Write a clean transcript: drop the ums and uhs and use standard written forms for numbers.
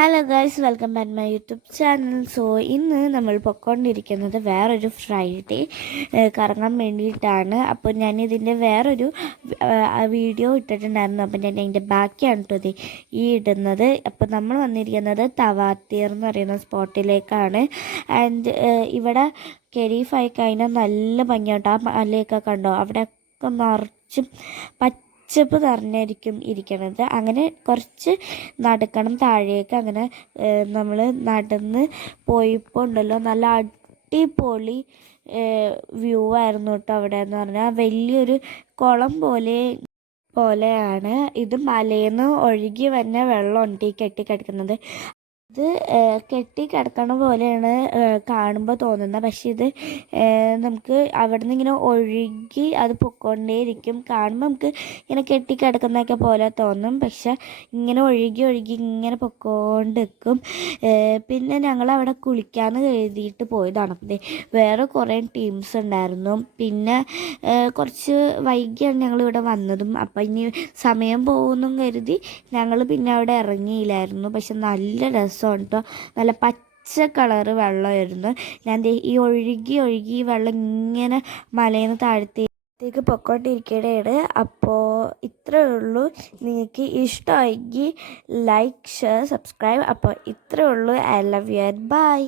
Hello guys, welcome back my YouTube channel. So ഇന്ന് നമ്മൾ പൊയ്ക്കൊണ്ടിരിക്കുന്നത് വേറൊരു ഫ്രൈഡേ കറങ്ങാൻ വേണ്ടിയിട്ടാണ്. അപ്പോൾ ഞാനിതിൻ്റെ വേറൊരു വീഡിയോ ഇട്ടിട്ടുണ്ടായിരുന്നു. അപ്പോൾ ഞാൻ അതിൻ്റെ ബാക്കിയാണ് കേട്ടോ ഈ ഇടുന്നത്. അപ്പോൾ നമ്മൾ വന്നിരിക്കുന്നത് തവാത്തീർ എന്ന് പറയുന്ന സ്പോട്ടിലേക്കാണ്. ആൻഡ് ഇവിടെ കെരീഫായി കഴിഞ്ഞാൽ നല്ല ഭംഗിയാട്ടോ. ആ മലയൊക്കെ കണ്ടോ, അവിടെയൊക്കെ നിറച്ചും പച്ചപ്പ് നിറഞ്ഞായിരിക്കും ഇരിക്കണത്. അങ്ങനെ കുറച്ച് നടക്കണം താഴേക്ക്. അങ്ങനെ നമ്മൾ നടന്ന് പോയപ്പോൾ ഉണ്ടല്ലോ, നല്ല അടിപൊളി വ്യൂ ആയിരുന്നു കേട്ടോ. അവിടെ എന്ന് പറഞ്ഞാൽ വലിയൊരു കുളം പോലെയാണ് ഇത്. മലയിൽ ഒഴുകി വന്ന വെള്ളമുണ്ട് ഈ കെട്ടിക്കിടക്കുന്നത്. ഇത് കെട്ടിക്കിടക്കണ പോലെയാണ് കാണുമ്പോൾ തോന്നുന്നത്. പക്ഷെ ഇത് നമുക്ക് അവിടെ നിന്ന് ഇങ്ങനെ ഒഴുകി അത് പൊയ്ക്കൊണ്ടേയിരിക്കും. കാണുമ്പോൾ നമുക്ക് ഇങ്ങനെ കെട്ടിക്കിടക്കുന്നതൊക്കെ പോലെ തോന്നും, പക്ഷെ ഇങ്ങനെ ഒഴുകി ഒഴുകി ഇങ്ങനെ പൊയ്ക്കൊണ്ടിരിക്കും. പിന്നെ ഞങ്ങൾ അവിടെ കുളിക്കാമെന്ന് കരുതിയിട്ട് പോയതാണ്. അപ്പം വേറെ കുറേ ടീംസ് ഉണ്ടായിരുന്നു. പിന്നെ കുറച്ച് വൈകിയാണ് ഞങ്ങളിവിടെ വന്നതും. അപ്പം ഇനി സമയം പോകുമെന്നും കരുതി ഞങ്ങൾ പിന്നെ അവിടെ ഇറങ്ങിയില്ലായിരുന്നു. പക്ഷെ നല്ല രസം കേട്ടോ. നല്ല പച്ച കളറ് വെള്ളമായിരുന്നു. ഞാൻ ഈ ഒഴുകി ഒഴുകി വെള്ളം ഇങ്ങനെ മലയിൽ നിന്ന് താഴത്തേക്ക് പൊയ്ക്കൊണ്ടിരിക്കുകയാണ്. അപ്പോൾ ഇത്രയേ ഉള്ളൂ. നിങ്ങൾക്ക് ഇഷ്ടമായെങ്കിൽ ലൈക്ക്, ഷെയർ, സബ്സ്ക്രൈബ്. അപ്പോൾ ഇത്രയേ ഉള്ളൂ. I love you and by.